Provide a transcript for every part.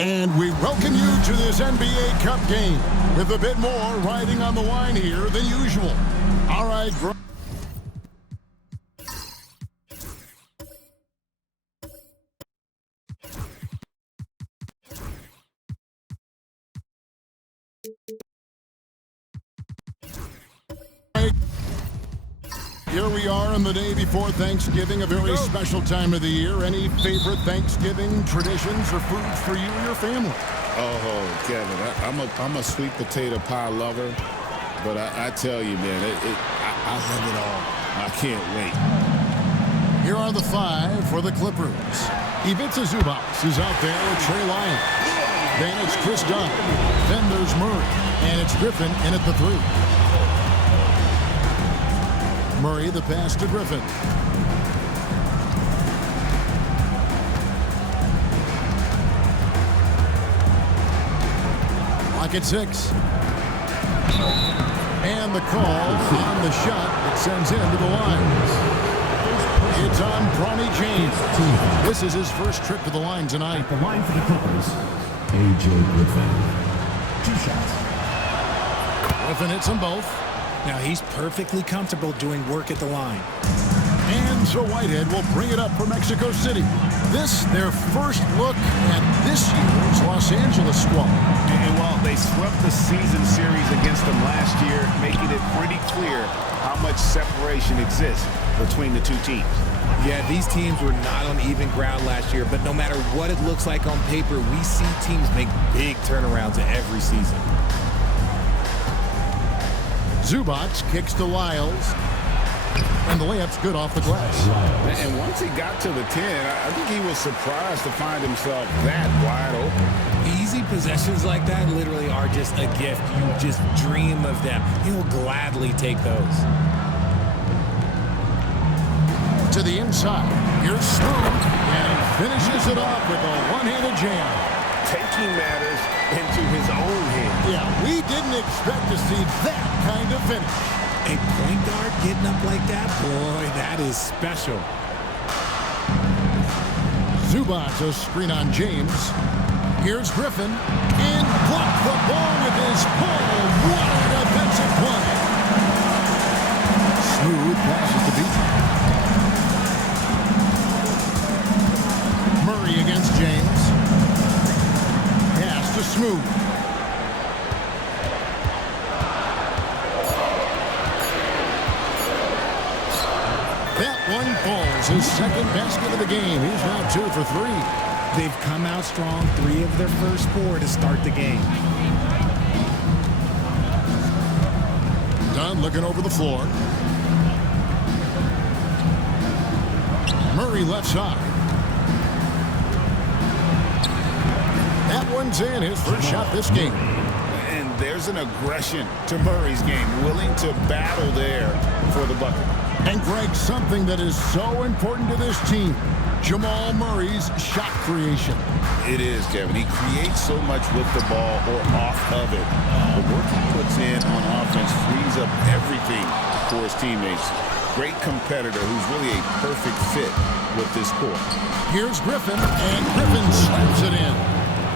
And we welcome you to this NBA Cup game with a bit more riding on the line here than usual. All right, here we are on the day before Thanksgiving, a very special time of the year. Any favorite Thanksgiving traditions or foods for you or your family? Oh, Kevin, I'm a sweet potato pie lover, but I tell you, man, I love it all. I can't wait. Here are the five for the Clippers. Ivica Zubac is out there with Trey Lyons. Then it's Chris Dunn. Then there's Murray. And it's Griffin in at the three. Murray, the pass to Griffin. Lock at 6. And the call on the shot that sends him to the line. It's on Bronny James. This is his first trip to the line tonight. At the line for the Clippers, A.J. Griffin. 2 shots. Griffin hits them both. Now he's perfectly comfortable doing work at the line. And so Whitehead will bring it up for Mexico City. This, their first look at this year's Los Angeles squad. And while they swept the season series against them last year, making it pretty clear how much separation exists between the two teams. Yeah, these teams were not on even ground last year, but no matter what it looks like on paper, we see teams make big turnarounds every season. Zubac kicks to Lyles, and the layup's good off the glass. And once he got to the 10, I think he was surprised to find himself that wide open. Easy possessions like that literally are just a gift. You just dream of them. He will gladly take those. To the inside. Here's Smooth, and he finishes it off with a one-handed jam. Taking matters into his own hands. Yeah, we didn't expect to see that kind of finish. A point guard getting up like that, boy, that is special. Zubac a screen on James. Here's Griffin, and blocked the ball with his palm. What a defensive play. Smooth passes to Beaton. Murray against James. Pass to Smooth. That one falls, his second basket of the game. He's now 2 for 3. They've come out strong, 3 of their first 4 to start the game. Dunn looking over the floor. Murray left side. That one's in, his first shot this game. And there's an aggression to Murray's game, willing to battle there for the bucket. And Greg, something that is so important to this team, Jamal Murray's shot creation. It is, Kevin. He creates so much with the ball or off of it. The work he puts in on offense frees up everything for his teammates. Great competitor who's really a perfect fit with this core. Here's Griffin, and Griffin slams it in.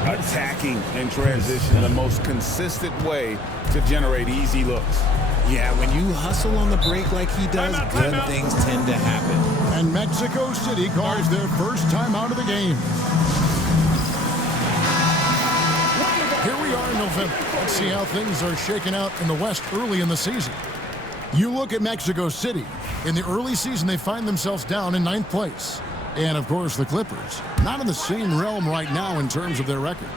Attacking in transition, the most consistent way to generate easy looks. Yeah, when you hustle on the break like he does, good things tend to happen. And Mexico City calls their first time out of the game. Here we are in November. Let's see how things are shaking out in the West early in the season. You look at Mexico City. In the early season, they find themselves down in 9th place. And, of course, the Clippers, not in the same realm right now in terms of their record.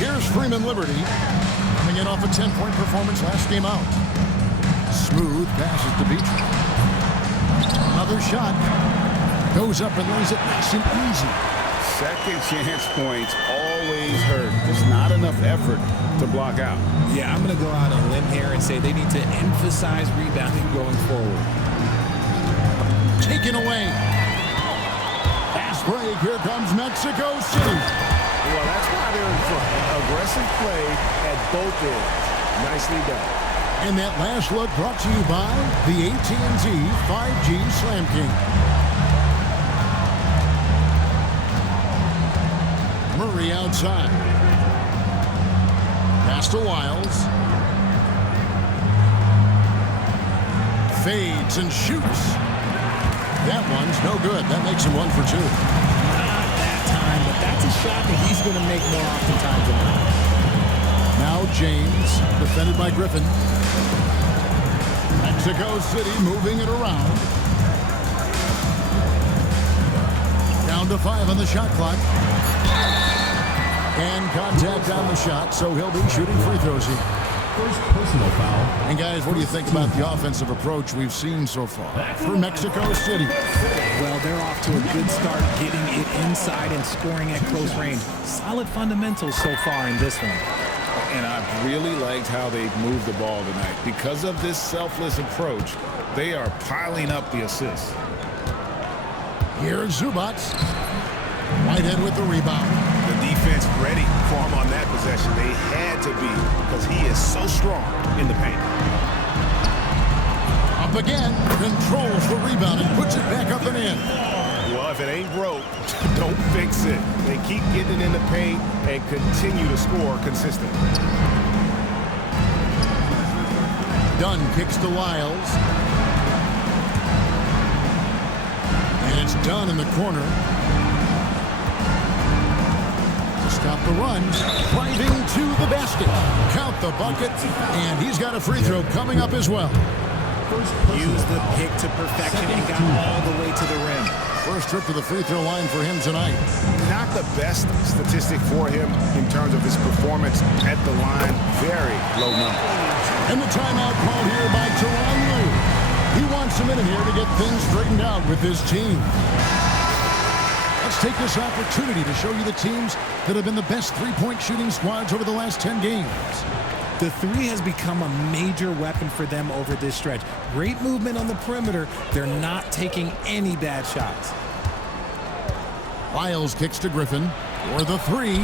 Here's Freeman Liberty, coming in off a 10-point performance last game out. Smooth passes to Beach. Another shot. Goes up and lays it nice and easy. Second chance points always hurt. Just not enough effort to block out. Yeah, I'm going to go out on a limb here and say they need to emphasize rebounding going forward. Taken away. Fast break. Here comes Mexico City. Well, that's why they're in front. Aggressive play at both ends. Nicely done. And that last look brought to you by the AT&T 5G Slam King. Murray outside. Pass to Wiles. Fades and shoots. That one's no good. That makes him 1 for 2. Not that time, but that's a shot that he's going to make more oftentimes than not. Now James, defended by Griffin. Mexico City moving it around. Down to 5 on the shot clock. And contact on the shot, so he'll be shooting free throws here. First personal foul. And guys, what do you think about the offensive approach we've seen so far for Mexico City? Well, they're off to a good start getting it inside and scoring at close range. Solid fundamentals so far in this one. And I've really liked how they've moved the ball tonight. Because of this selfless approach, they are piling up the assists. Here's Zubac. Whitehead with the rebound. The defense ready for him on that possession. They had to be because he is so strong in the paint. Up again. Controls the rebound and puts it back up and in. Well, if it ain't broke, don't fix it. They keep getting it in the paint and continue to score consistently. Dunn kicks to Wiles. And it's Dunn in the corner. Stop the run. Driving to the basket. Count the bucket. And he's got a free throw coming up as well. Used the pick to perfection and got all the way to the rim. First trip to the free throw line for him tonight. Not the best statistic for him in terms of his performance at the line. Very low number. And the timeout called here by Tyronn Lue. He wants a minute here to get things straightened out with his team. Let's take this opportunity to show you the teams that have been the best three-point shooting squads over the last 10 games. The three has become a major weapon for them over this stretch. Great movement on the perimeter. They're not taking any bad shots. Wiles kicks to Griffin for the three.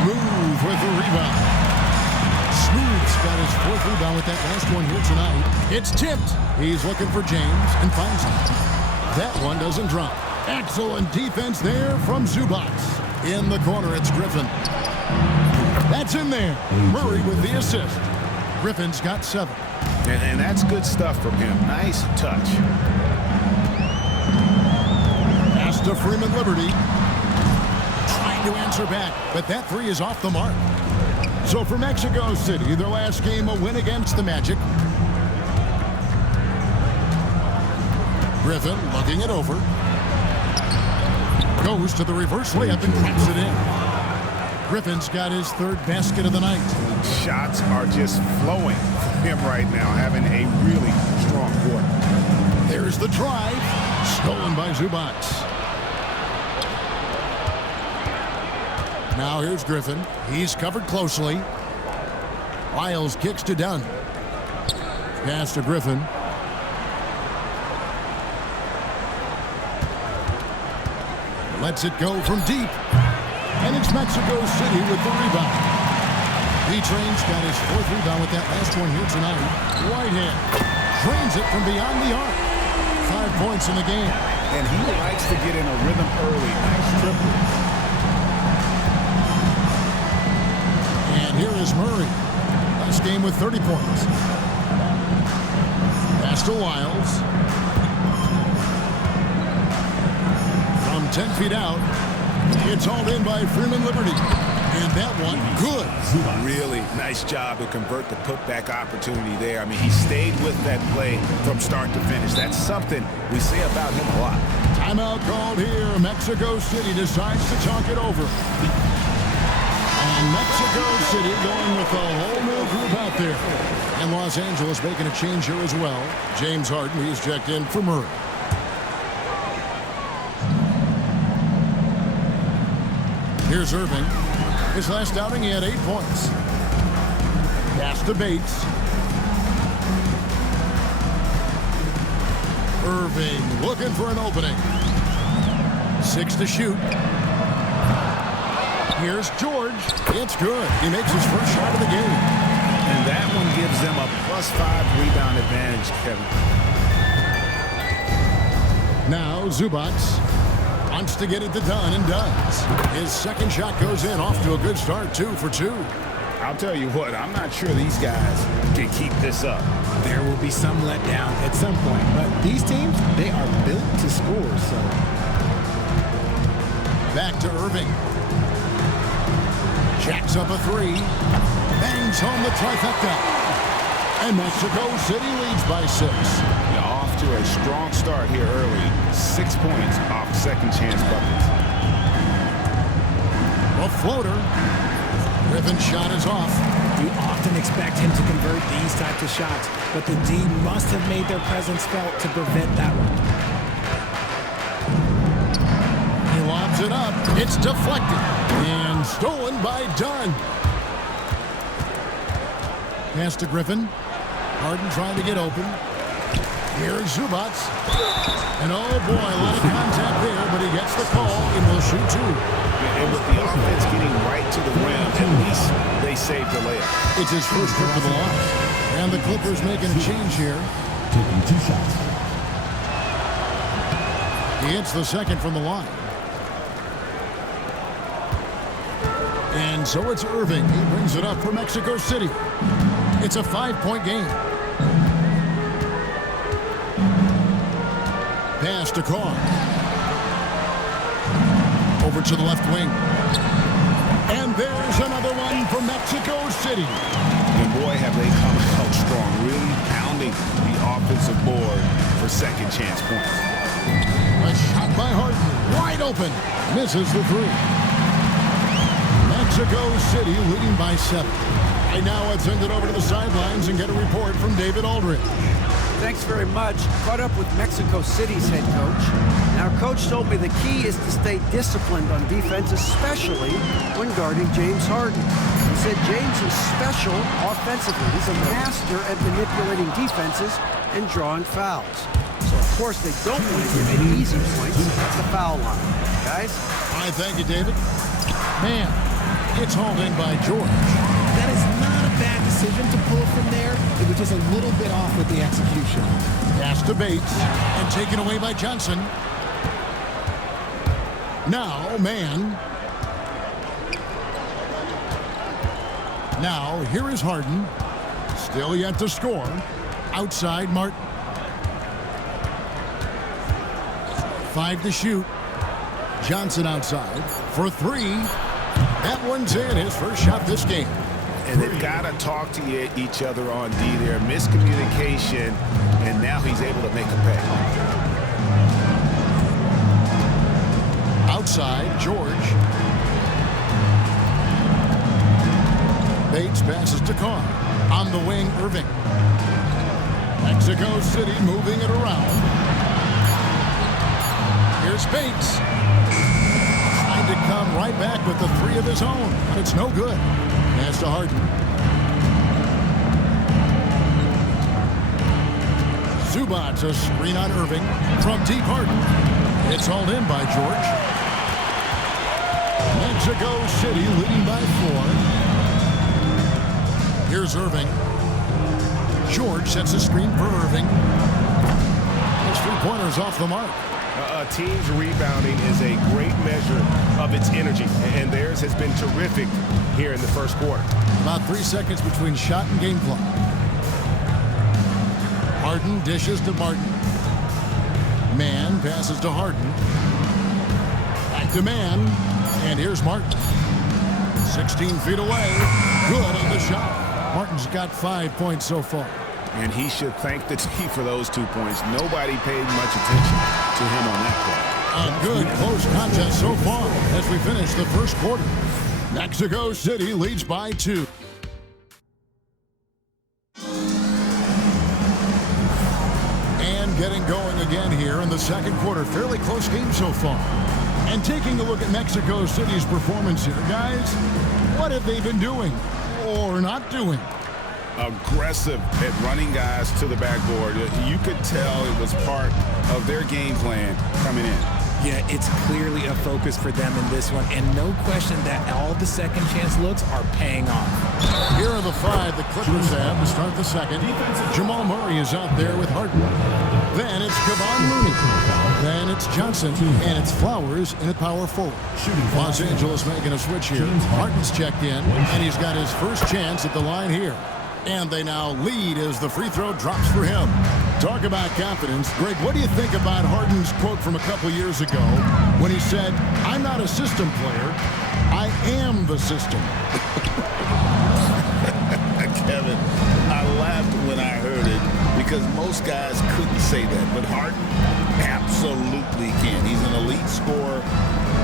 Smooth with the rebound. Smooth's got his 4th rebound with that last one here tonight. It's tipped. He's looking for James and finds him. That one doesn't drop. Excellent defense there from Zubac. In the corner, it's Griffin. That's in there. Murray with the assist. Griffin's got 7. And that's good stuff from him. Nice touch. Pass to Freeman Liberty. Trying to answer back, but that three is off the mark. So for Mexico City, their last game, a win against the Magic. Griffin looking it over. Goes to the reverse layup and craps it in. Griffin's got his 3rd basket of the night. Shots are just flowing from him right now, having a really strong quarter. There's the drive. Stolen by Zubac. Now here's Griffin. He's covered closely. Wiles kicks to Dunn. Pass to Griffin. Lets it go from deep. And it's Mexico City with the rebound. B-Train's got his 4th rebound with that last one here tonight. Whitehead drains it from beyond the arc. 5 points in the game. And he likes to get in a rhythm early. Nice triple. And here is Murray. Last game with 30 points. Pass to Wiles. From 10 feet out. It's hauled in by Freeman Liberty. And that one, good. Really nice job to convert the putback opportunity there. I mean, he stayed with that play from start to finish. That's something we say about him a lot. Timeout called here. Mexico City decides to talk it over. And Mexico City going with a whole new group out there. And Los Angeles making a change here as well. James Harden, he's checked in for Murray. Here's Irving. His last outing, he had 8 points. Pass to Bates. Irving looking for an opening. 6 to shoot. Here's George. It's good. He makes his first shot of the game. And that one gives them a +5 rebound advantage, Kevin. Now Zubac. Wants to get it to done and does. His second shot goes in, off to a good start, 2 for 2. I'll tell you what, I'm not sure these guys can keep this up. There will be some letdown at some point, but these teams, they are built to score, so. Back to Irving. Jacks up a 3. Bangs home the trifecta. And Mexico City leads by 6. Off to a strong start here early. 6 points off second chance buckets. A floater. Griffin's shot is off. You often expect him to convert these types of shots, but the D must have made their presence felt to prevent that one. He lobs it up. It's deflected. And stolen by Dunn. Pass to Griffin. Harden trying to get open. Here's Zubac. And oh boy, a lot of contact there, but he gets the call and will shoot 2. And with the offense getting right to the rim, at least they saved the layup. It's his first trip to the line. And the Clippers making a change here. Taking 2 shots. He hits the second from the line. And so it's Irving. He brings it up for Mexico City. It's a 5-point game. Pass to Carr. Over to the left wing. And there's another one for Mexico City. And boy, have they come out strong, really pounding the offensive board for second chance points. A shot by Harden. Wide open. Misses the 3. Mexico City leading by 7. Right now, let's send it over to the sidelines and get a report from David Aldridge. Thanks very much. Caught up with Mexico City's head coach. Now, Coach told me the key is to stay disciplined on defense, especially when guarding James Harden. He said James is special offensively. He's a master at manipulating defenses and drawing fouls. So, of course, they don't want to give any easy points at the foul line. Guys? All right, thank you, David. Man, it's hauled in by George. That is not a bad decision to pull from there. It was just a little bit off with the execution. Pass to Bates and taken away by Johnson. Now, man. Now, here is Harden. Still yet to score. Outside, Martin. 5 to shoot. Johnson outside for 3. That one's in. His first shot this game. And they've got to talk to each other on D there. Miscommunication, and now he's able to make a pay. Outside, George. Bates passes to Carr. On the wing, Irving. Mexico City moving it around. Here's Bates. Trying to come right back with the 3 of his own, but it's no good. Pass to Harden. Zubac, a screen on Irving from deep. Harden. It's hauled in by George. Mexico City leading by 4. Here's Irving. George sets a screen for Irving. His 3-pointers off the mark. A team's rebounding is a great measure of its energy, and theirs has been terrific here in the first quarter. About 3 seconds between shot and game clock. Harden dishes to Martin. Man passes to Harden. Back to Man. And here's Martin. 16 feet away. Good on the shot. Martin's got 5 points so far. And he should thank the team for those 2 points. Nobody paid much attention to him on that play. A good close contest so far as we finish the first quarter. Mexico City leads by 2. And getting going again here in the second quarter. Fairly close game so far. And taking a look at Mexico City's performance here, guys, what have they been doing or not doing? Aggressive at running guys to the backboard. You could tell it was part of their game plan coming in. Yeah, it's clearly a focus for them in this one, and no question that all the second chance looks are paying off. Here are the 5 the Clippers have to start the second. Jamal Murray is out there with Harden. Then it's Kevon Looney. Then it's Johnson, and it's Flowers in at power forward. Los Angeles making a switch here. Harden's checked in, and he's got his first chance at the line here. And they now lead as the free throw drops for him. Talk about confidence. Greg, what do you think about Harden's quote from a couple years ago when he said, "I'm not a system player, I am the system"? Kevin, I laughed when I heard it because most guys couldn't say that, but Harden absolutely can. He's an elite scorer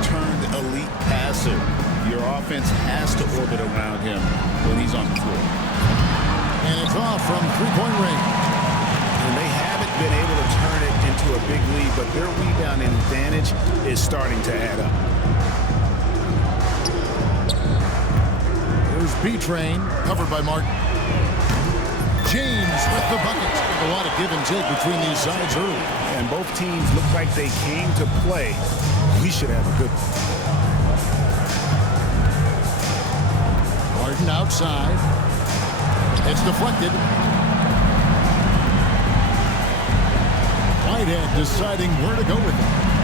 turned elite passer. Your offense has to orbit around him when he's on the floor. And it's off from three-point range. And they haven't been able to turn it into a big lead, but their rebounding advantage is starting to add up. There's B-Train, covered by Martin. James with the bucket. A lot of give and take between these sides early. And both teams look like they came to play. We should have a good one. Martin outside. It's deflected. Whitehead deciding where to go with it.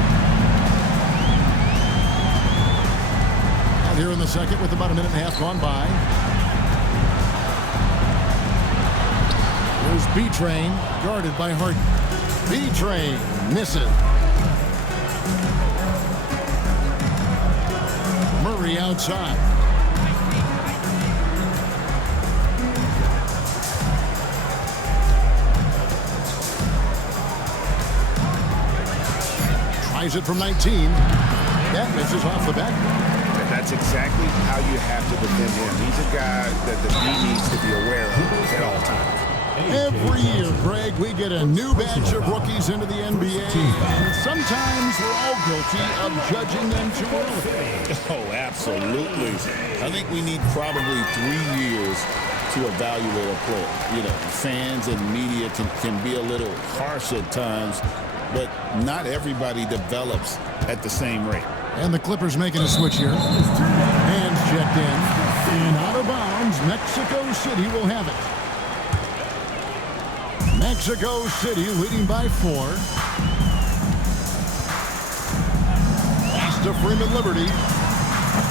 Out here in the second with about a minute and a half gone by. There's B-Train, guarded by Harden. B-Train misses. Murray outside. Tries it from 19. That misses off the back. That's exactly how you have to defend him. He's a guy that the D needs to be aware of at all times. Every year, Greg, we get a new batch of rookies into the NBA, and sometimes we're all guilty of judging them too early. Oh, absolutely. I think we need probably 3 years to evaluate a player. You know, fans and media can be a little harsh at times, but not everybody develops at the same rate. And the Clippers making a switch here. Hands checked in. And out of bounds, Mexico City will have it. Mexico City leading by 4. Pass to Freeman Liberty.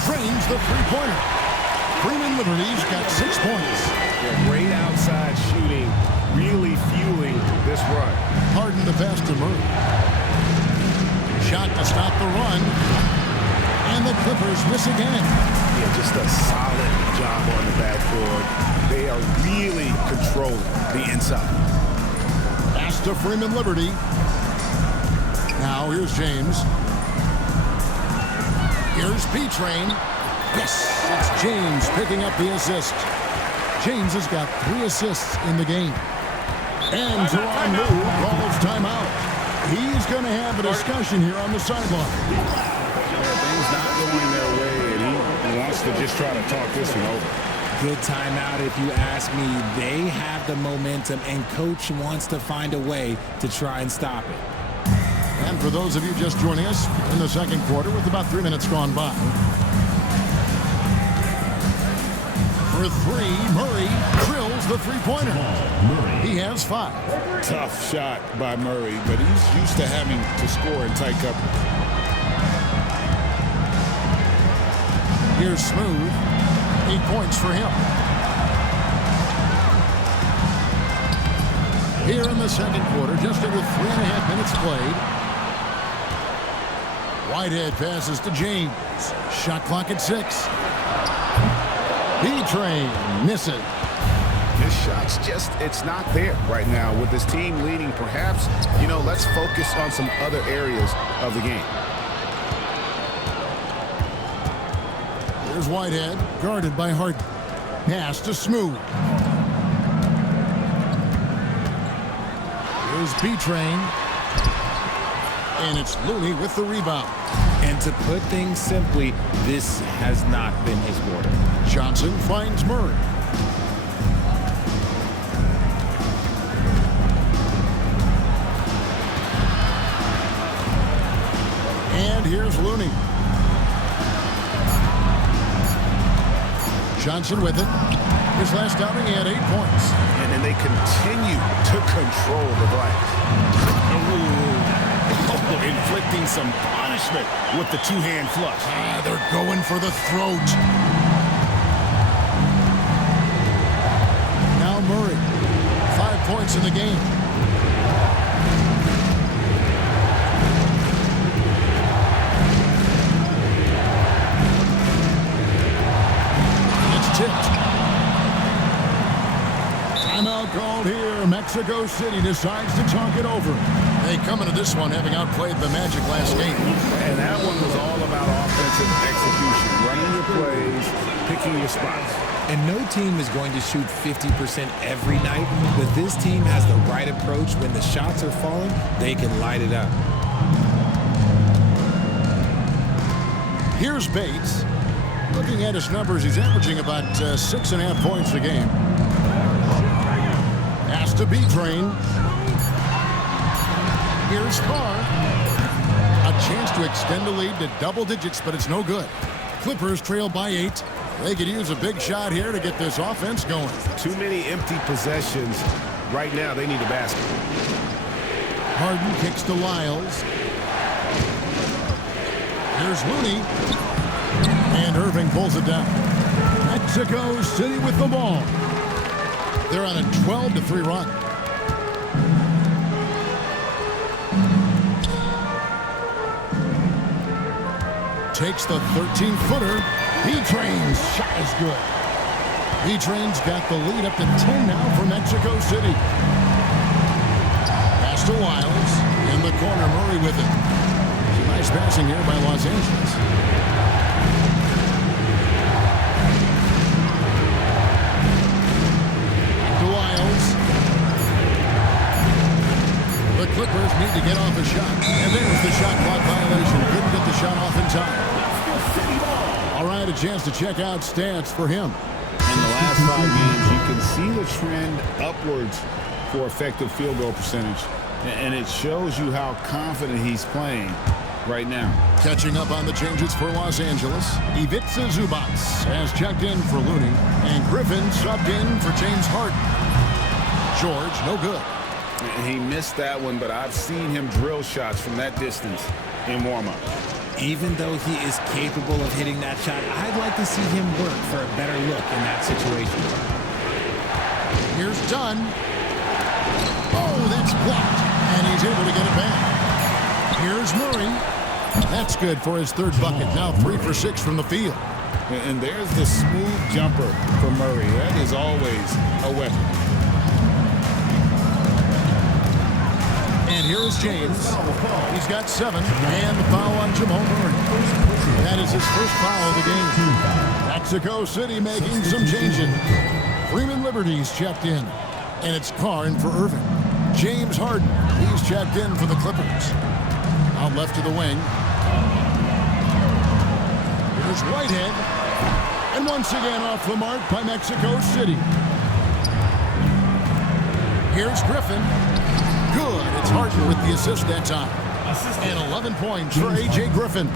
Trains the three-pointer. Freeman Liberty's got 6 points. Yeah, great outside shooting, really fueling this run. Harden the pass to Murray. Shot to stop the run. And the Clippers miss again. Yeah, just a solid job on the backboard. They are really controlling the inside. Pass to Freeman Liberty. Now here's James. Here's P-Train. Yes, it's James picking up the assist. James has got 3 assists in the game. And Teron Lue calls timeout. He's going to have a discussion here on the sideline. Things not going their way, and he wants to just try to talk this one over. Good timeout if you ask me. They have the momentum, and Coach wants to find a way to try and stop it. And for those of you just joining us in the second quarter with about 3 minutes gone by. For 3, Murray drills the three-pointer. He has 5. Tough shot by Murray, but he's used to having to score in tight coverage. Here's Smooth. 8 points for him. Here in the second quarter, just under 3.5 minutes played. Whitehead passes to James. Shot clock at 6. B-Train misses. This shot's just, it's not there right now with this team leading. Perhaps, let's focus on some other areas of the game. Here's Whitehead, guarded by Harden. Pass to Smooth. Here's B-Train. And it's Looney with the rebound. And to put things simply, this has not been his quarter. Johnson finds Murray. And here's Looney. Johnson with it. His last outing, he had 8 points. And then they continue to control the glass. inflicting some punishment with the two-hand flush. They're going for the throat. Now Murray. 5 points in the game. It's tipped. Timeout called here. Mexico City decides to talk it over. They come into this one having outplayed the Magic last game. And that one was all about offensive execution, running your plays, picking your spots. And no team is going to shoot 50% every night, but this team has the right approach. When the shots are falling, they can light it up. Here's Bates. Looking at his numbers, he's averaging about 6.5 points a game. Has to be drained. Here's Carr. A chance to extend the lead to double digits, but it's no good. Clippers trail by 8. They could use a big shot here to get this offense going. Too many empty possessions. Right now, they need a basket. Harden kicks to Lyles. Here's Looney. And Irving pulls it down. Mexico City with the ball. They're on a 12-3 run. Takes the 13-footer. B-Train's shot is good. B-Train's got the lead up to 10 now for Mexico City. Pass to Lyles. In the corner, Murray with it. Some nice passing here by Los Angeles. To Lyles. The Clippers need to get off a shot. And there's the shot clock violation. Couldn't get the shot off in time. All right, a chance to check out stats for him. In the last 5 games, you can see the trend upwards for effective field goal percentage. And it shows you how confident he's playing right now. Catching up on the changes for Los Angeles. Ivica Zubac has checked in for Looney. And Griffin subbed in for James Harden. George, no good. He missed that one, but I've seen him drill shots from that distance in warm-up. Even though he is capable of hitting that shot, I'd like to see him work for a better look in that situation. Here's Dunn. Oh, that's blocked. And he's able to get it back. Here's Murray. That's good for his third bucket. Now 3 for 6 from the field. And there's the smooth jumper for Murray. That is always a weapon. And here is James. He's got 7. And the foul on Jamal Murray. That is his first foul of the game. Mexico City making some changes. Freeman Liberty's checked in. And it's Carr in for Irving. James Harden, he's checked in for the Clippers. Out left to the wing. Here's Whitehead. And once again off the mark by Mexico City. Here's Griffin. Good. It's Harden with the assist that time. And 11 points for A.J. Griffin.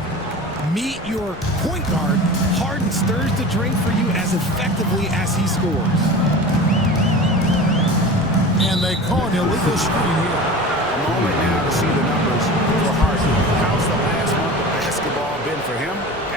Meet your point guard. Harden stirs the drink for you as effectively as he scores. And they call an illegal screen here. A moment now to see the numbers for Harden. How's the last month of basketball been for him?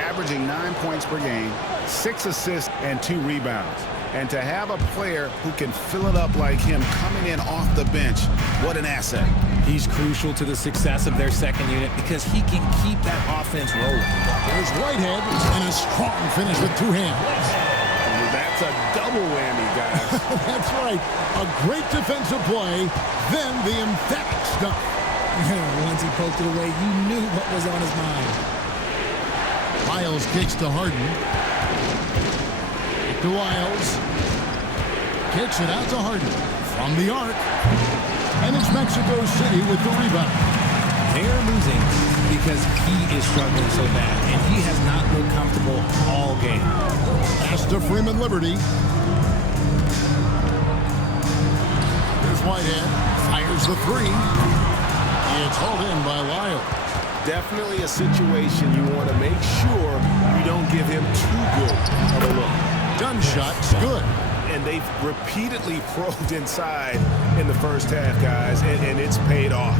Averaging 9 points per game, 6 assists, and 2 rebounds. And to have a player who can fill it up like him coming in off the bench, what an asset. He's crucial to the success of their second unit because he can keep that offense rolling. There's Whitehead and a strong finish with 2 hands. That's a double whammy, guys. That's right. A great defensive play, then the emphatic stuff. Once he poked it away, you knew what was on his mind. Lyles kicks to Harden. To Lyles. Kicks it out to Harden. From the arc. And it's Mexico City with the rebound. They're losing because he is struggling so bad, and he has not looked comfortable all game. Pass to Freeman Liberty. Here's Whitehead. Fires the 3. It's hauled in by Lyles. Definitely a situation you want to make sure you don't give him too good of a look. Dunn shot's good. And they've repeatedly probed inside in the first half, guys, and it's paid off.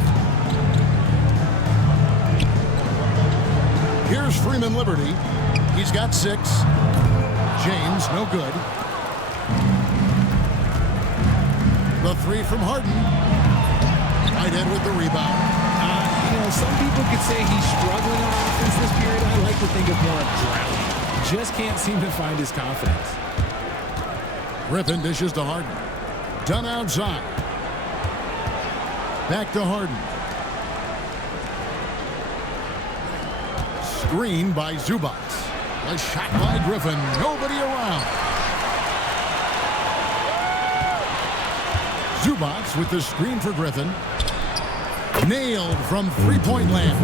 Here's Freeman Liberty. He's got 6. James, no good. The 3 from Harden. Whitehead with the rebound. Some people could say he's struggling on offense this period. I like to think of more of drowning. Just can't seem to find his confidence. Griffin dishes to Harden. Done outside. Back to Harden. Screen by Zubac. A shot by Griffin. Nobody around. Zubac with the screen for Griffin. Nailed from three-point land.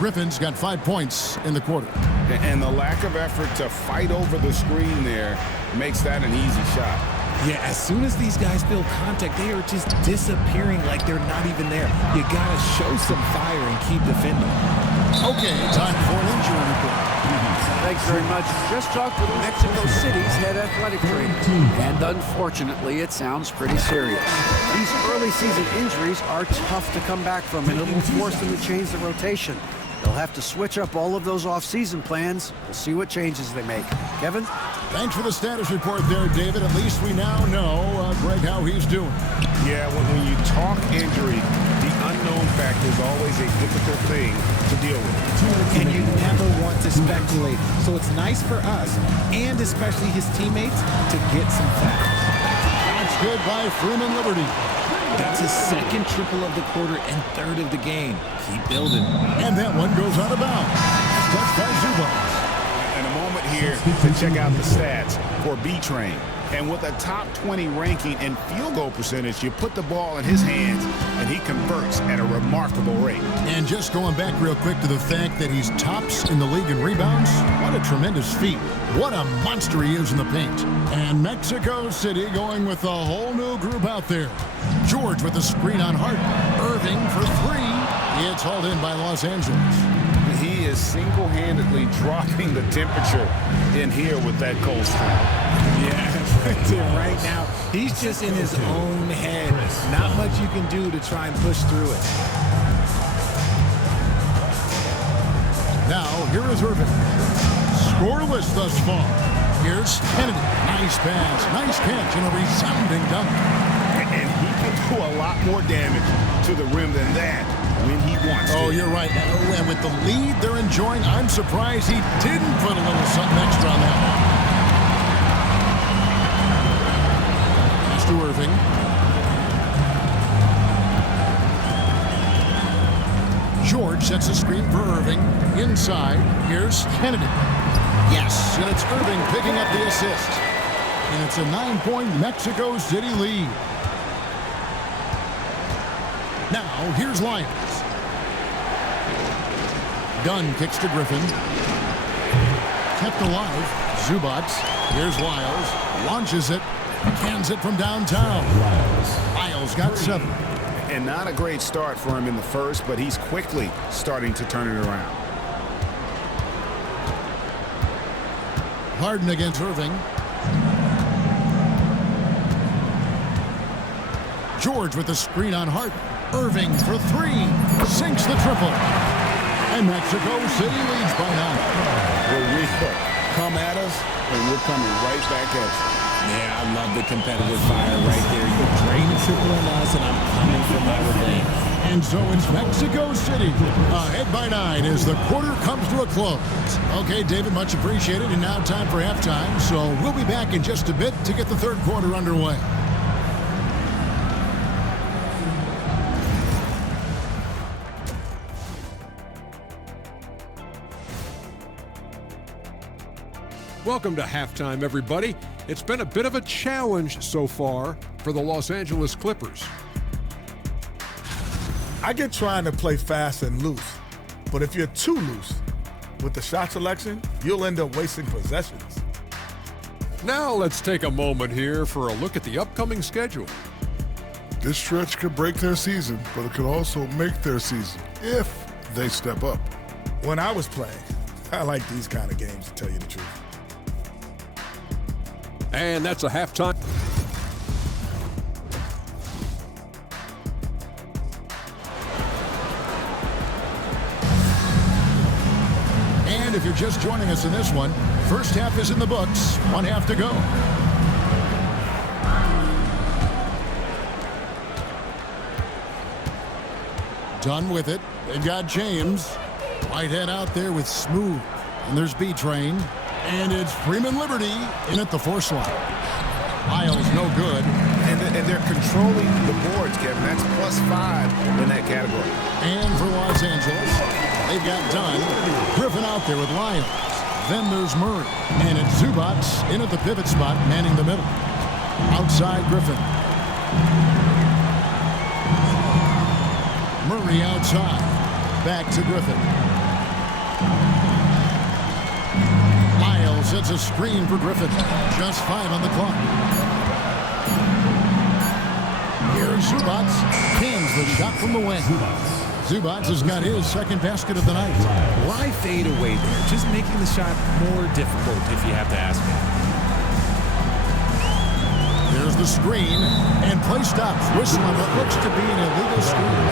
Griffin's got 5 points in the quarter. And the lack of effort to fight over the screen there makes that an easy shot. Yeah, as soon as these guys feel contact, they are just disappearing like they're not even there. You got to show some fire and keep defending. Okay, time for an injury report. Thanks very much. Just talked with Mexico City's head athletic trainer. And unfortunately, it sounds pretty serious. These early season injuries are tough to come back from, and it will force them to change the rotation. They'll have to switch up all of those off-season plans. We'll see what changes they make. Kevin? Thanks for the status report there, David. At least we now know, Greg, how he's doing. Yeah, when you talk injury, the unknown factor is always a difficult thing to deal with. And you never want to speculate. So it's nice for us, and especially his teammates, to get some facts. That's good by Freeman Liberty. That's his second triple of the quarter and third of the game. Keep building. And that one goes out of bounds. Touched by Zubac. And a moment here to check out the stats for B-Train. And with a top 20 ranking in field goal percentage, you put the ball in his hands, and he converts at a remarkable rate. And just going back real quick to the fact that he's tops in the league in rebounds, what a tremendous feat. What a monster he is in the paint. And Mexico City going with a whole new group out there. George with the screen on Harden. Irving for 3. It's hauled in by Los Angeles. He is single-handedly dropping the temperature in here with that cold streak. Yeah, right now, he's just in his own head. Not much you can do to try and push through it. Now, here is Irving. Scoreless thus far. Here's Kennedy. Nice pass, nice catch, and a resounding dunk. And he can do a lot more damage to the rim than that when he wants to. Oh, you're right. And with the lead they're enjoying, I'm surprised he didn't put a little something extra on that one. Pass to Irving. George sets a screen for Irving. Inside, here's Kennedy. Yes, and it's Irving picking up the assist. And it's a 9-point Mexico City lead. Now, here's Lyons. Dunn kicks to Griffin. Kept alive. Zubac. Here's Lyles. Launches it. Cans it from downtown. Lyles got 7. And not a great start for him in the first, but he's quickly starting to turn it around. Harden against Irving. George with the screen on Harden. Irving for 3. Sinks the triple. And Mexico City leads by 9. Well, we come at us, and we're coming right back at you. Yeah, I love the competitive fire right there. You're draining triple on us, and I'm coming for my revenge. And so it's Mexico City ahead by 9 as the quarter comes to a close. Okay, David, much appreciated. And now time for halftime. So we'll be back in just a bit to get the third quarter underway. Welcome to halftime, everybody. It's been a bit of a challenge so far for the Los Angeles Clippers. I get trying to play fast and loose, but if you're too loose with the shot selection, you'll end up wasting possessions. Now let's take a moment here for a look at the upcoming schedule. This stretch could break their season, but it could also make their season if they step up. When I was playing, I like these kind of games, to tell you the truth. And that's a halftime. And if you're just joining us in this one, first half is in the books. 1 half to go. Done with it. They've got James. Whitehead out there with Smooth. And there's B-Train. And it's Freeman Liberty in at the force line. Miles, no good. And they're controlling the boards, Kevin. That's +5 in that category. And for Los Angeles, they've got Dunn. Griffin out there with Lyons. Then there's Murray. And it's Zubats in at the pivot spot, manning the middle. Outside Griffin. Murray outside. Back to Griffin. Miles sets a screen for Griffin. Just 5 on the clock. Here's Zubats. Pins the shot from the wing. Zubats has got his second basket of the night. Why fade away there? Just making the shot more difficult, if you have to ask me. There's the screen, and play stops. Whistle on what looks to be an illegal screen.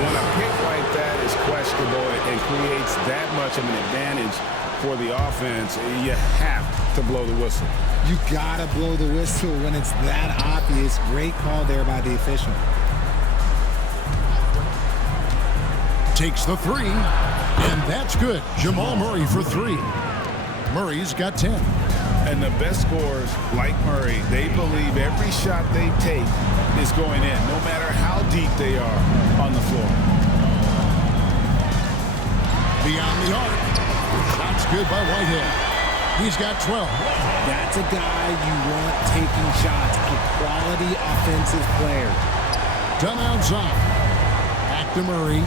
When a pick like that is questionable and creates that much of an advantage for the offense, you have to blow the whistle. You gotta blow the whistle when it's that obvious. Great call there by the official. Takes the three, and that's good. Jamal Murray for 3. Murray's got 10. And the best scorers, like Murray, they believe every shot they take is going in, no matter how deep they are on the floor. Beyond the arc. Shot's good by Whitehead. He's got 12. That's a guy you want taking shots, a quality offensive player. Done outside. Back to Murray.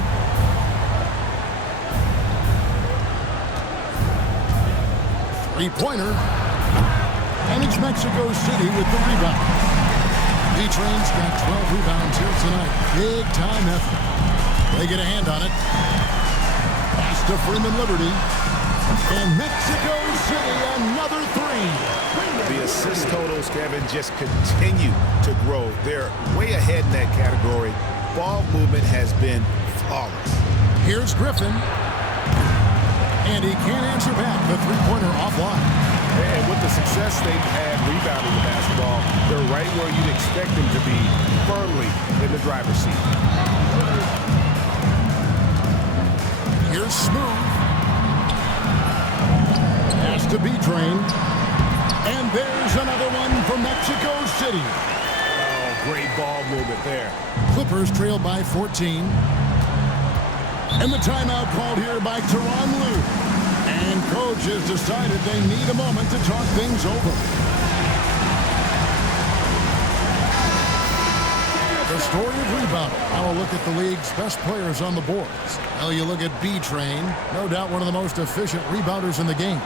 Three-pointer. And it's Mexico City with the rebound. B-Train's got 12 rebounds here tonight. Big time effort. They get a hand on it. Pass to Freeman Liberty. And Mexico City, another 3. The assist totals, Kevin, just continue to grow. They're way ahead in that category. Ball movement has been flawless. Here's Griffin. And he can't answer back. The three-pointer offline. And with the success they've had rebounding the basketball, they're right where you'd expect them to be, firmly in the driver's seat. Here's Smooth. Pass to B-Train. And there's another one for Mexico City. Oh, great ball movement there. Clippers trail by 14. And the timeout called here by Tyronn Lue. And coach has decided they need a moment to talk things over. The story of rebounding. Now a look at the league's best players on the boards. Well, you look at B-Train, no doubt one of the most efficient rebounders in the game.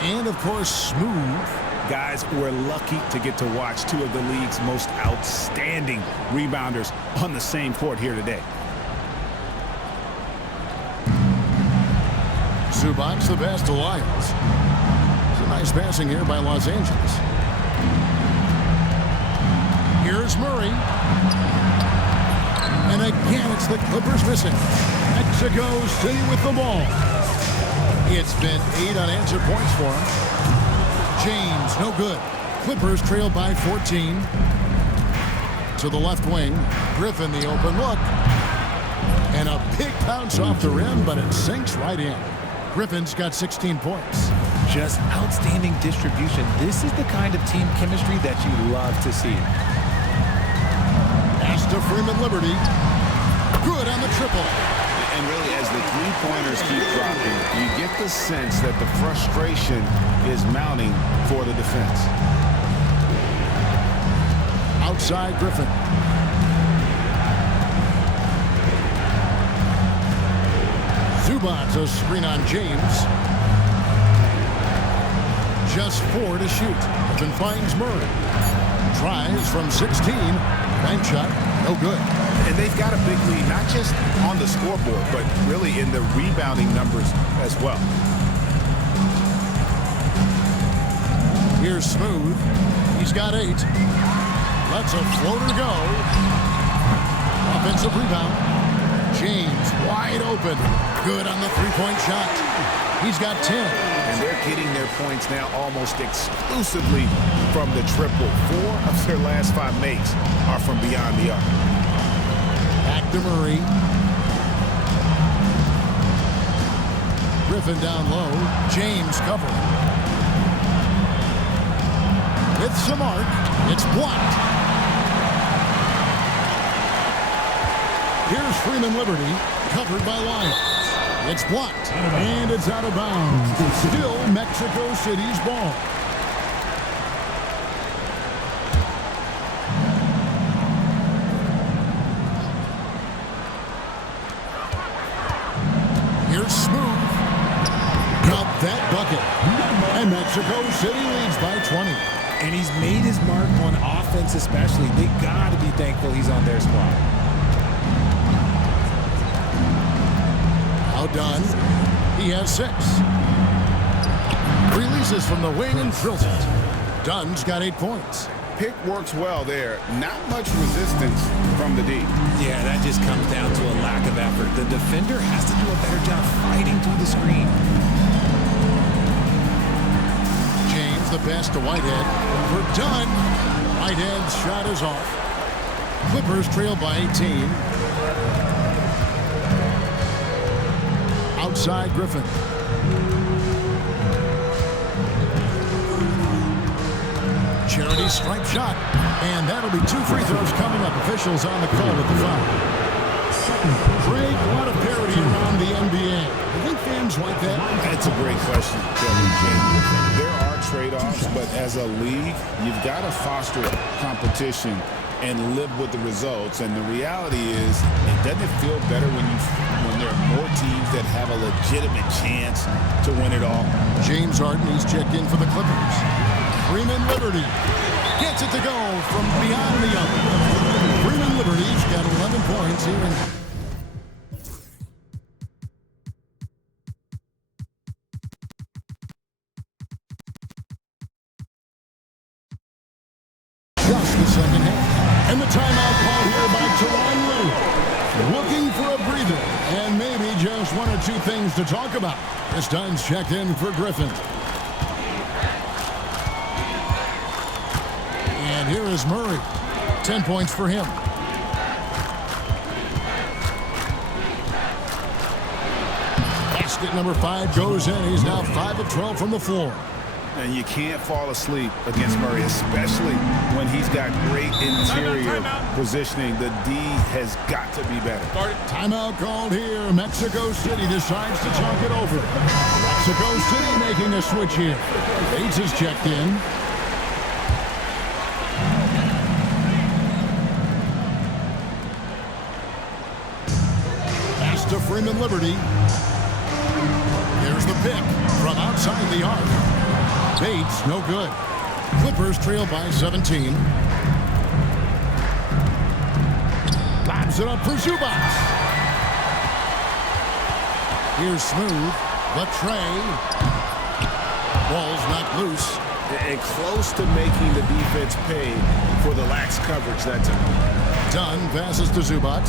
And, of course, Smooth. Guys, we're lucky to get to watch two of the league's most outstanding rebounders on the same court here today. Zubats the best to Lyons. It's a nice passing here by Los Angeles. Here's Murray. And again, it's the Clippers missing. Mexico City with the ball. It's been 8 unanswered points for him. James, no good. Clippers trail by 14. To the left wing. Griffin, the open look. And a big bounce off the rim, but it sinks right in. Griffin's got 16 points. Just outstanding distribution. This is the kind of team chemistry that you love to see. Pass to Freeman Liberty. Good on the triple. And really, as the three-pointers keep dropping, you get the sense that the frustration is mounting for the defense. Outside Griffin. Zubats a screen on James. Just 4 to shoot. Griffin finds Murray. Tries from 16. Bank shot, no good. And they've got a big lead, not just on the scoreboard, but really in the rebounding numbers as well. Here's Smooth. He's got 8. Lets a floater go. Offensive rebound. James wide open. Good on the three-point shot. He's got 10. And they're getting their points now almost exclusively from the triple. 4 of their last 5 makes are from beyond the arc. Back to Murray. Griffin down low. James covering. With some arc. It's blocked. Here's Freeman Liberty. Covered by Lyons. It's blocked. And it's out of bounds. Still Mexico City's ball. Here's Smooth. Got that bucket. And Mexico City leads by 20. And he's made his mark on offense especially. They got to be thankful he's on their squad. Now done. He has 6. Releases from the wing and drills it. Dunn's got 8 points. Pick works well there. Not much resistance from the D. Yeah, that just comes down to a lack of effort. The defender has to do a better job fighting through the screen. James the pass to Whitehead. For Dunn. Whitehead's shot is off. Clippers trail by 18. Outside Griffin. Charity stripe shot. And that'll be 2 free throws coming up. Officials on the call with the foul. Great, a lot of parity around the NBA. I think fans like that. That's a great question, Kevin. There are trade-offs, but as a league, you've got to foster competition and live with the results. And the reality is, doesn't it feel better when there are more teams that have a legitimate chance to win it all? James Harden, he's checked in for the Clippers. Freeman Liberty gets it to go from beyond the arc. Freeman Liberty's got 11 points here in just the second half. And the timeout called here by Tyronn Lue. Looking for a breather and maybe just 1 or 2 things to talk about. This time's checked in for Griffin. And here is Murray. 10 points for him. Basket number 5 goes in. He's now 5 of 12 from the floor. And you can't fall asleep against Murray, especially when he's got great interior positioning. The D has got to be better. Timeout called here. Mexico City decides to talk it over. Mexico City making a switch here. Bates is checked in. Pass to Freeman Liberty. There's the pick from outside the arc. Bates, no good. Clippers trail by 17. Lobs it up for Zubac. Here's Smooth. Latre. Ball's knocked loose. And close to making the defense pay for the lax coverage that time. Dunn passes to Zubac.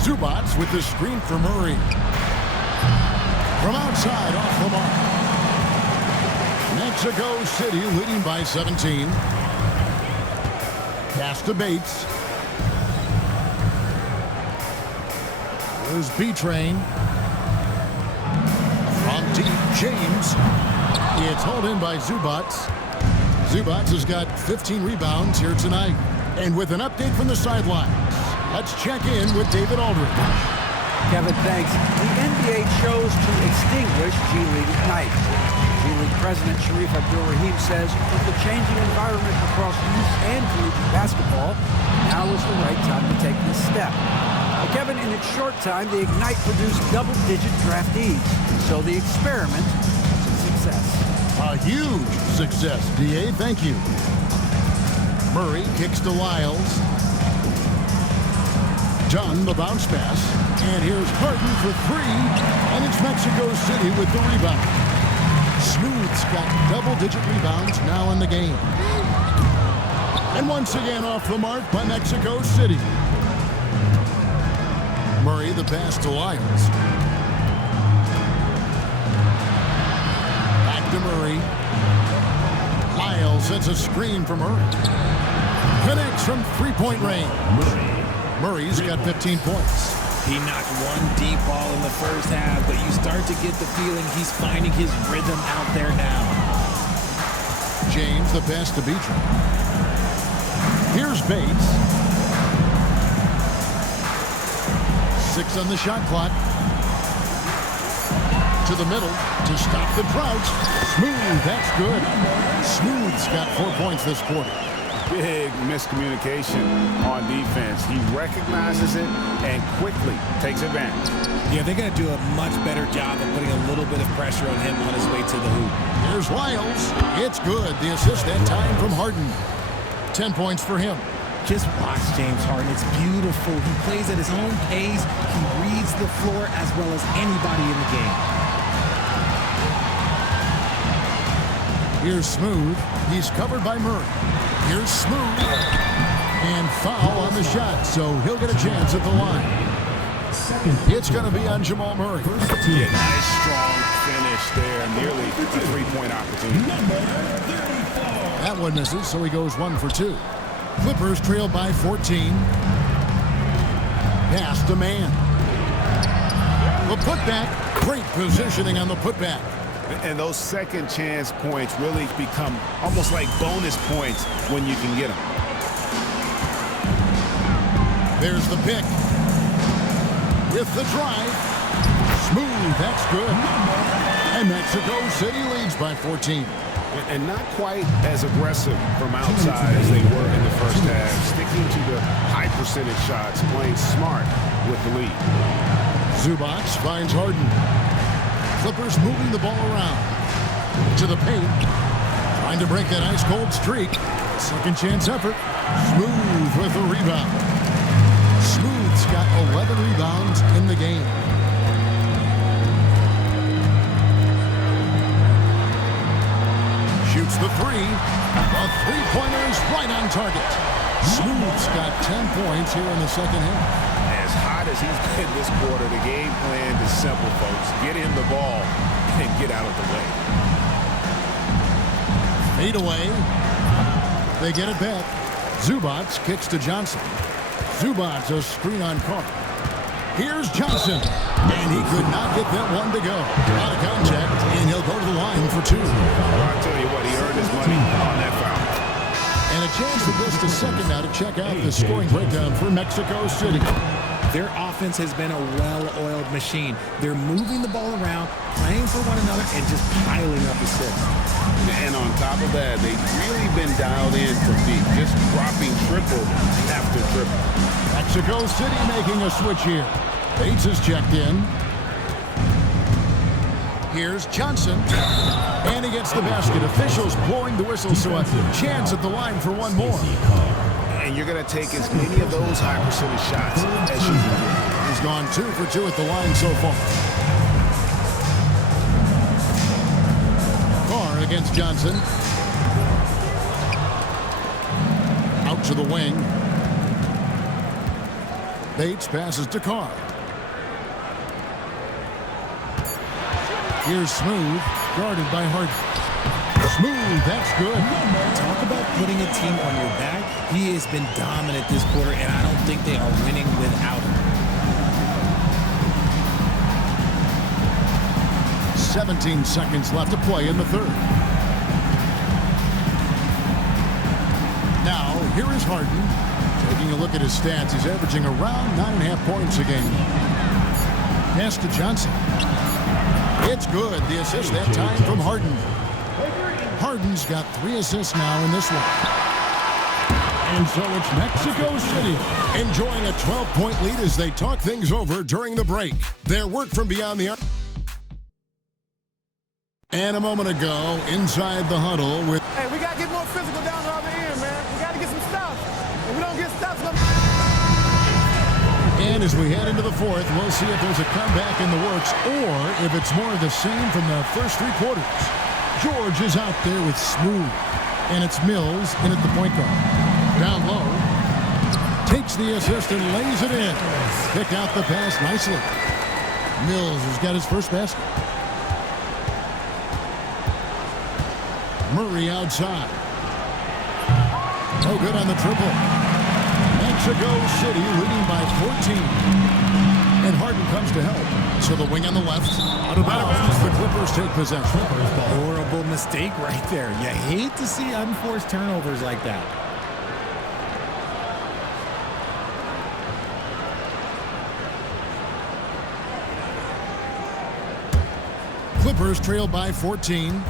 Zubac with the screen for Murray. From outside, off the mark. Mexico City leading by 17. Pass to Bates. There's B-Train. From deep, James. It's hauled in by Zubac. Zubac has got 15 rebounds here tonight. And with an update from the sidelines, let's check in with David Aldridge. Kevin, thanks. The NBA chose to extinguish G League Ignite. G League President Sharif Abdul-Rahim says with the changing environment across youth and collegiate basketball, now is the right time to take this step. Well, Kevin, in its short time, the Ignite produced double-digit draftees, so the experiment was a success. A huge success, D.A. Thank you. Murray kicks to Lyles. Dunn, the bounce pass. And here's Harden for 3. And it's Mexico City with the rebound. Smooth's got double-digit rebounds now in the game. And once again off the mark by Mexico City. Murray the pass to Lyles. Murray. Lyles sets a screen for Murray. Connects from three-point range. Murray's got 15 points. He knocked one deep ball in the first half, but you start to get the feeling he's finding his rhythm out there now. James the pass to Beecher. Here's Bates. 6 on the shot clock. To the middle to stop the drought. Smooth, that's good. Smooth's got 4 points this quarter. Big miscommunication on defense. He recognizes it and quickly takes advantage. Yeah, they got to do a much better job of putting a little bit of pressure on him on his way to the hoop. Here's Lyles. It's good. The assist that time from Harden. 10 points for him. Just watch James Harden. It's beautiful. He plays at his own pace. He reads the floor as well as anybody in the game. Here's Smooth. He's covered by Murray. Here's Smooth. And foul on the shot, so he'll get a chance at the line. It's going to be on Jamal Murray. Yeah, nice, strong finish there. Nearly a three-point opportunity. That one misses, so he goes 1 for 2. Clippers trail by 14. Pass to Man. The putback. Great positioning on the putback. And those second chance points really become almost like bonus points when you can get them. There's the pick. With the drive. Smooth, that's good. And Mexico City leads by 14. And not quite as aggressive from outside as they were in the first half. Sticking to the high percentage shots, playing smart with the lead. Zubac finds Harden. Clippers moving the ball around. To the paint. Trying to break that ice-cold streak. Second chance effort. Smooth with the rebound. Smooth's got 11 rebounds in the game. Shoots the three. A three-pointer is right on target. Smooth's got 10 points here in the second half. As hot as he's been this quarter, the game plan is simple, folks. Get him the ball and get out of the way. Fade away. They get it back. Zubac kicks to Johnson. Zubac a screen on Carr. Here's Johnson. And he could not get that one to go. Out of contact, and he'll go to the line for 2. Well, I'll tell you what, he earned his money on that foul. And a chance for just a second now to check out the scoring breakdown for Mexico City. Their offense has been a well-oiled machine. They're moving the ball around, playing for one another, and just piling up assists. And on top of that, they've really been dialed in from deep, just dropping triple after triple. Mexico City making a switch here. Bates is checked in. Here's Johnson. And he gets the basket. Officials blowing the whistle, so a chance at the line for one more. And you're going to take as many of those high percentage shots as you can get. He's gone 2 for 2 at the line so far. Carr against Johnson. Out to the wing. Bates passes to Carr. Here's Smooth, guarded by Harden. Smooth, that's good. Talk about putting a team on your back. He has been dominant this quarter, and I don't think they are winning without him. 17 seconds left to play in the third. Now, here is Harden. Taking a look at his stats, he's averaging around 9.5 points a game. Pass to Johnson. It's good. The assist that time from Harden. Harden's got 3 assists now in this one. And so it's Mexico City enjoying a 12-point lead as they talk things over during the break. Their work from beyond the arc. And a moment ago, inside the huddle with... Hey, we got to get more physical down the other end, man. We got to get some stuff. If we don't get stuff, And as we head into the fourth, we'll see if there's a comeback in the works or if it's more of the same from the first 3 quarters. George is out there with Smooth. And it's Mills in at the point guard. Down low. Takes the assist and lays it in. Pick out the pass nicely. Mills has got his first basket. Murray outside. No good on the triple. Mexico City leading by 14. And Harden comes to help. So the wing on the left. Out of bounds. The Clippers take possession. Horrible mistake right there. You hate to see unforced turnovers like that. Clippers trail by 14.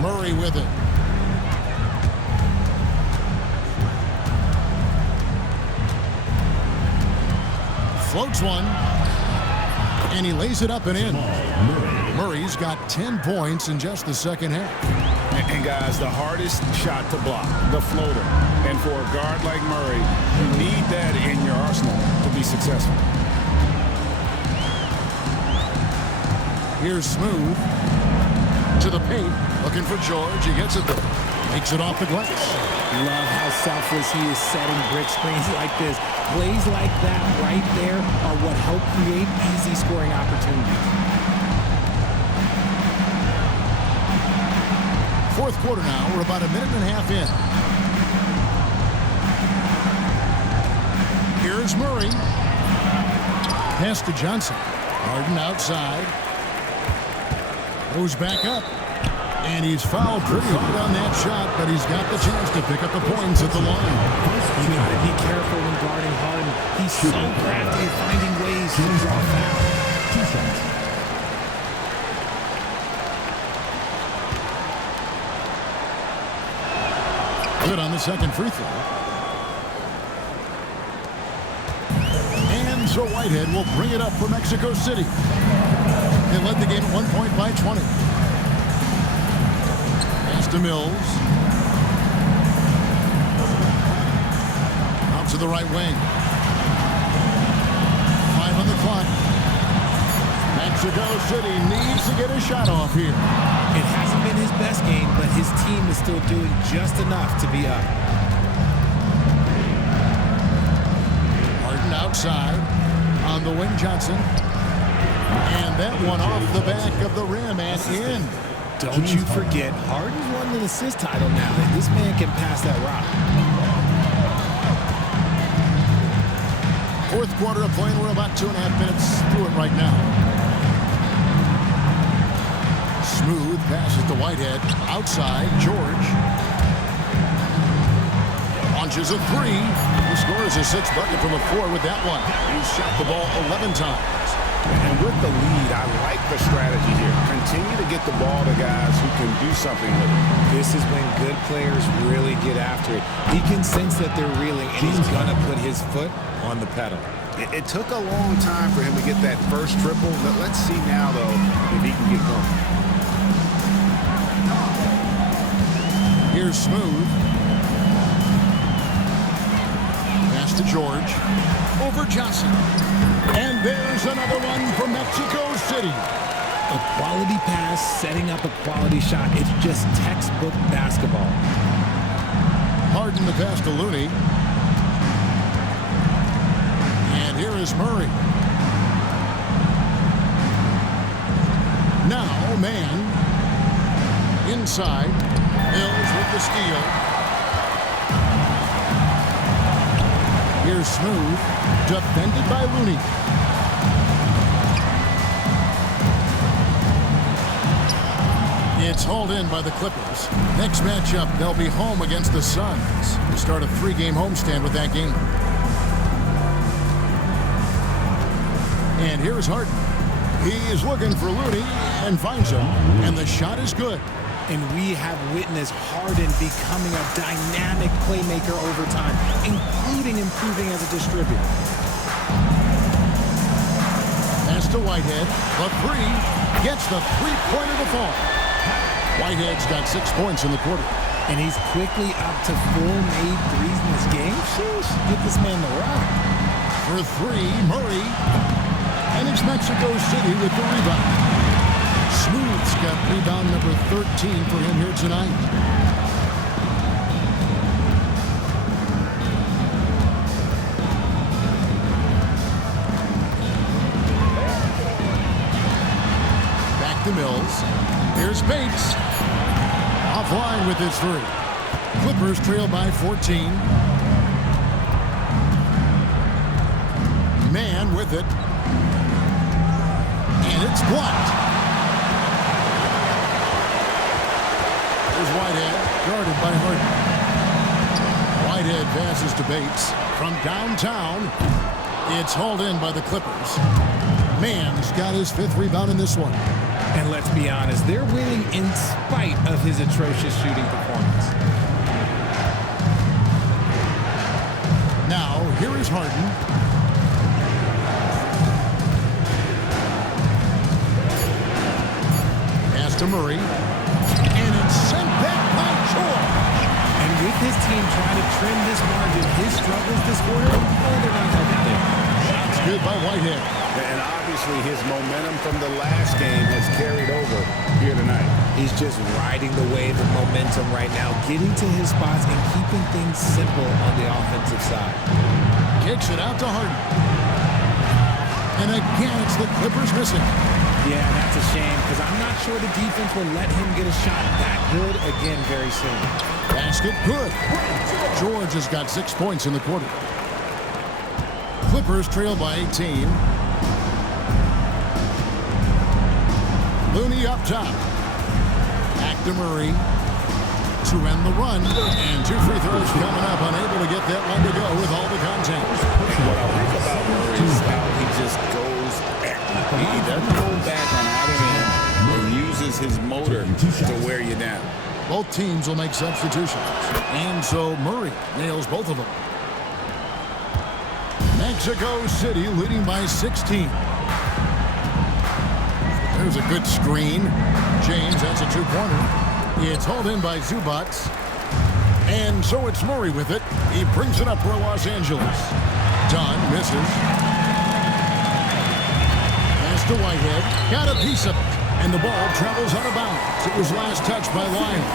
Murray with it. Floats one. And he lays it up and in. Murray's got 10 points in just the second half. And guys, the hardest shot to block, the floater. And for a guard like Murray, you need that in your arsenal to be successful. Here's Smooth to the paint, looking for George. He gets it there. Makes it off the glass. Love how selfless he is setting brick screens like this. Plays like that right there are what help create easy scoring opportunities. Fourth quarter now. We're about a minute and a half in. Here's Murray. Pass to Johnson. Harden outside. Goes back up. And he's fouled pretty hard on that shot, but he's got the chance to pick up the points at the line. You got to be careful when guarding Harden. He's so crafty at finding ways to draw foul. 2 shots. Good on the second free throw. And so Whitehead will bring it up for Mexico City. They led the game at 1 point by 20. Pass to Mills. Out to the right wing. 5 on the clock. Mexico City needs to get a shot off here. It hasn't been his best game, but his team is still doing just enough to be up. Harden outside. On the wing, Johnson. And that one off the back of the rim and in. Don't you forget, Harden's won the assist title now. This man can pass that rock. Fourth quarter of play, we're about 2.5 minutes through it right now. Smooth passes to Whitehead. Outside, George. Launches a three. He scores a 6th bucket from the floor with that one. He's shot the ball 11 times. And with the lead, I like the strategy here. Continue to get the ball to guys who can do something with it. This is when good players really get after it. He can sense that they're reeling, and he's going to put his foot on the pedal. It took a long time for him to get that first triple. Let's see now, though, if he can get going. Here's Smooth. Pass to George. Over Johnson. And there's another one from Mexico City. A quality pass, setting up a quality shot. It's just textbook basketball. Harden the pass to Looney. And here is Murray. Now, man. Inside. Mills with the steal. Here's Smooth. Defended by Looney. It's hauled in by the Clippers. Next matchup, they'll be home against the Suns. We'll start a 3-game homestand with that game. And here's Harden. He is looking for Looney and finds him. And the shot is good. And we have witnessed Harden becoming a dynamic playmaker over time, including improving as a distributor. Pass to Whitehead. The three gets the three-pointer to fall. Whitehead's got 6 points in the quarter. And he's quickly up to 4 made threes in this game. Sheesh, get this man the rock. For 3, Murray. And it's Mexico City with the rebound. Smooth's got rebound number 13 for him here tonight. Back to the Mills. Here's Bates. Offline with his three. Clippers trail by 14. Man with it. And it's blocked. There's Whitehead, guarded by Harden. Whitehead passes to Bates. From downtown, it's hauled in by the Clippers. Mann's got his 5th rebound in this one. And let's be honest, they're winning in spite of his atrocious shooting performance. Now, here is Harden. Pass to Murray. And it's sent back by George. And with his team trying to trim this margin, his struggles this quarter, they're not helping there. Shots good by Whitehead. And obviously his momentum from the last game has carried over here tonight. He's just riding the wave of momentum right now, getting to his spots and keeping things simple on the offensive side. Kicks it out to Harden. And again, it's the Clippers missing. Yeah, that's a shame because I'm not sure the defense will let him get a shot that good again very soon. Basket good. George has got 6 points in the quarter. Clippers trail by 18. Looney up top. Back to Murray to end the run. And 2 free throws coming up. Unable to get that one to go with all the contact. What I like about Murray is how he just goes at you. He doesn't go back on either hand and uses his motor to wear you down. Both teams will make substitutions. And so Murray nails both of them. Mexico City leading by 16. There's a good screen. James, that's a 2-pointer. It's hauled in by Zubac. And so it's Murray with it. He brings it up for Los Angeles. Dunn misses. Pass to Whitehead. Got a piece of it. And the ball travels out of bounds. It was last touched by Lyons.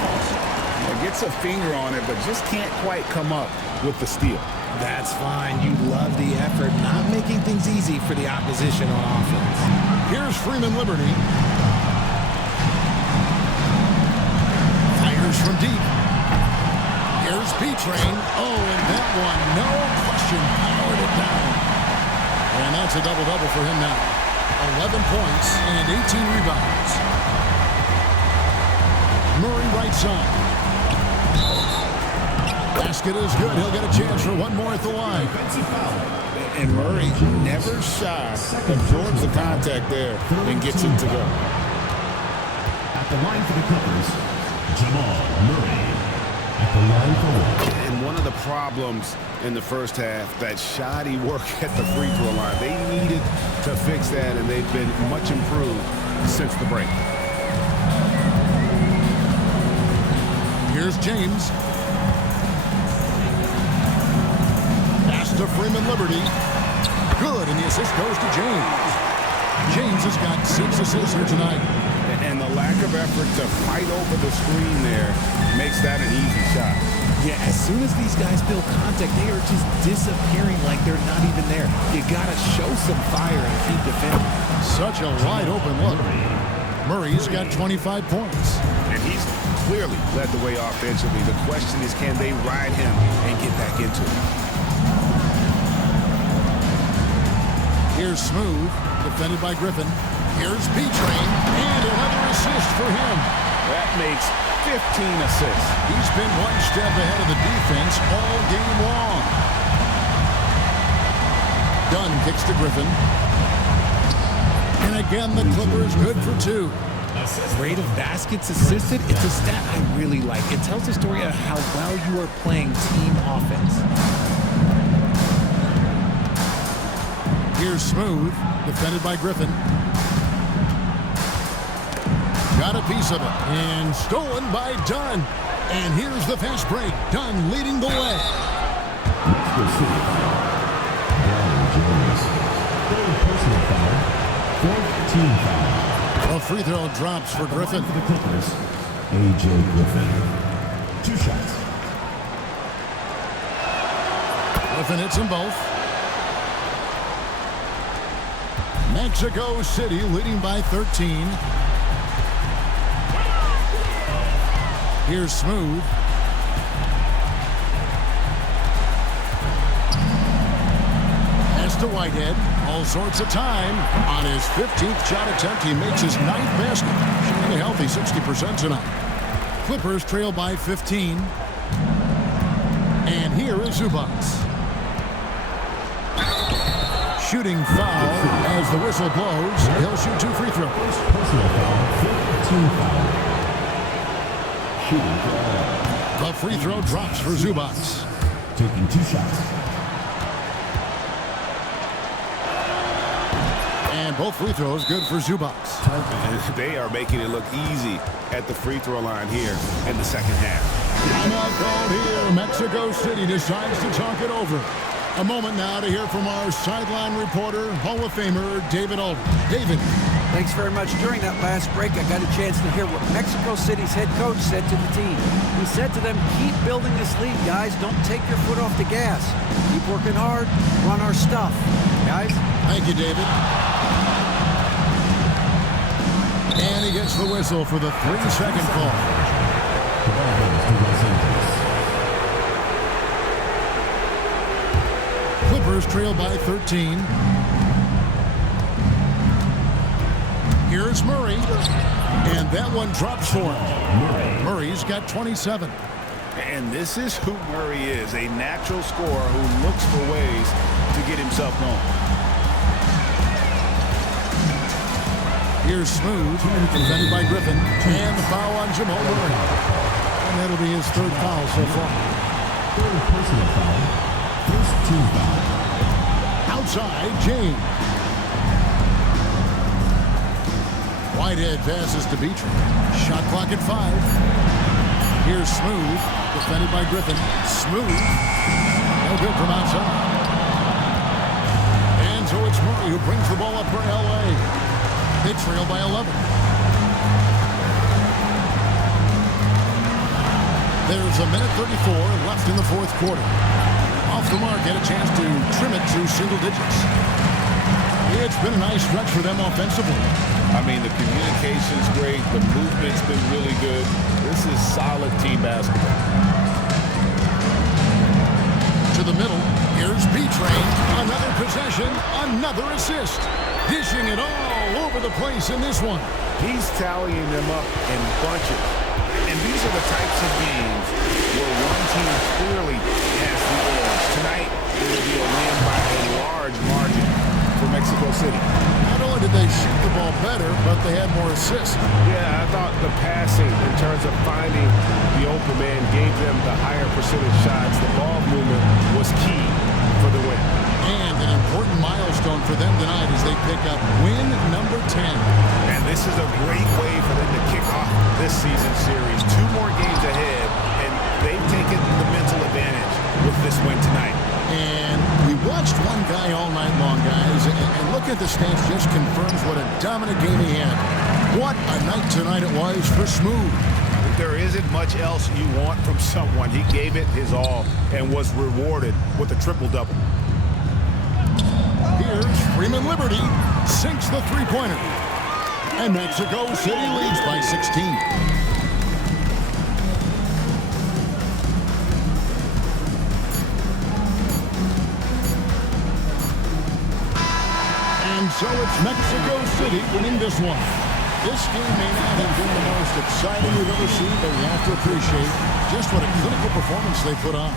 Gets a finger on it, but just can't quite come up with the steal. That's fine. You love the effort, not making things easy for the opposition on offense. Here's Freeman Liberty. Fires from deep. Here's B-Train. Oh, and that one, no question, powered it down. And that's a double-double for him now. 11 points and 18 rebounds. Murray right side. Basket is good. He'll get a chance for one more at the line. And Murray never shy, absorbs the contact there and gets it to go. At the line for the Clippers, Jamal Murray. At the line for one. And one of the problems in the first half, that shoddy work at the free throw line. They needed to fix that, and they've been much improved since the break. Here's James. Pass to Freeman Liberty. Good, and the assist goes to James. James has got 6 assists here tonight. And the lack of effort to fight over the screen there makes that an easy shot. Yeah, as soon as these guys feel contact, they are just disappearing like they're not even there. You got to show some fire and keep defending. Such a wide open look. Murray's got 25 points. And he's clearly led the way offensively. The question is, can they ride him and get back into it? Here's Smooth, defended by Griffin. Here's B-Train, and another assist for him. That makes 15 assists. He's been one step ahead of the defense all game long. Dunn kicks to Griffin. And again, the Clippers good for 2. Rate of baskets assisted, it's a stat I really like. It tells the story of how well you are playing team offense. Here's Smooth, defended by Griffin. Got a piece of it, and stolen by Dunn. And here's the fast break. Dunn leading the way. Personal foul. 4th team foul. A free throw drops for Griffin. For the Clippers, A.J. Griffin. 2 shots. Griffin hits them both. Mexico City leading by 13. Here's Smooth. Pass to Whitehead. All sorts of time. On his 15th shot attempt, he makes his 9th basket. Shooting a healthy 60% tonight. Clippers trail by 15. And here is Zubac. Shooting foul as the whistle blows. He'll shoot 2 free throws. Personal foul, 15 foul. Shooting foul. The free throw drops for Zubac. Taking 2 shots. And both free throws good for Zubac. They are making it look easy at the free throw line here in the second half. Timeout called here. Mexico City decides to talk it over. A moment now to hear from our sideline reporter, Hall of Famer David Alden. David. Thanks very much. During that last break, I got a chance to hear what Mexico City's head coach said to the team. He said to them, keep building this lead, guys. Don't take your foot off the gas. Keep working hard. Run our stuff. Guys? Thank you, David. And he gets the whistle for the 3-second call. The ball goes to Los Angeles. Clippers trail by 13. Here's Murray. And that one drops for him. Murray's got 27. And this is who Murray is, a natural scorer who looks for ways to get himself going. Here's Smooth, defended by Griffin. And the foul on Jamal Murray. And that'll be his 3rd foul so far. 3rd personal foul. First 2 foul. Outside, James. Whitehead passes to Beatrice. Shot clock at 5. Here's Smooth, defended by Griffin. Smooth. No good from outside. And so it's Murray who brings the ball up for L.A. They trail by 11. There's a minute 34 left in the 4th quarter. Off the mark, get a chance to trim it to single digits. It's been a nice stretch for them offensively. I mean, the communication's great. The movement's been really good. This is solid team basketball. To the middle, here's B-Train. Another possession, another assist. Dishing it all over the place in this one. He's tallying them up in bunches. And these are the types of games where one team clearly has the edge. Tonight, it will be a win by a large margin for Mexico City. Not only did they shoot the ball better, but they had more assists. Yeah, I thought the passing in terms of finding the open man gave them the higher percentage shots. The ball movement was key for the win. And an important milestone for them tonight as they pick up win number 10. And this is a great way for them to kick off this season series. 2 more games ahead, and they've taken the mental advantage with this win tonight. And we watched one guy all night long, guys, and look at the stats just confirms what a dominant game he had. What a night tonight it was for Smooth. There isn't much else you want from someone. He gave it his all and was rewarded with a triple-double. Here's Freeman Liberty, sinks the 3-pointer. And Mexico City leads by 16. And so it's Mexico City winning this one. This game may not have been the most exciting we've ever seen, but we have to appreciate just what a clinical performance they put on.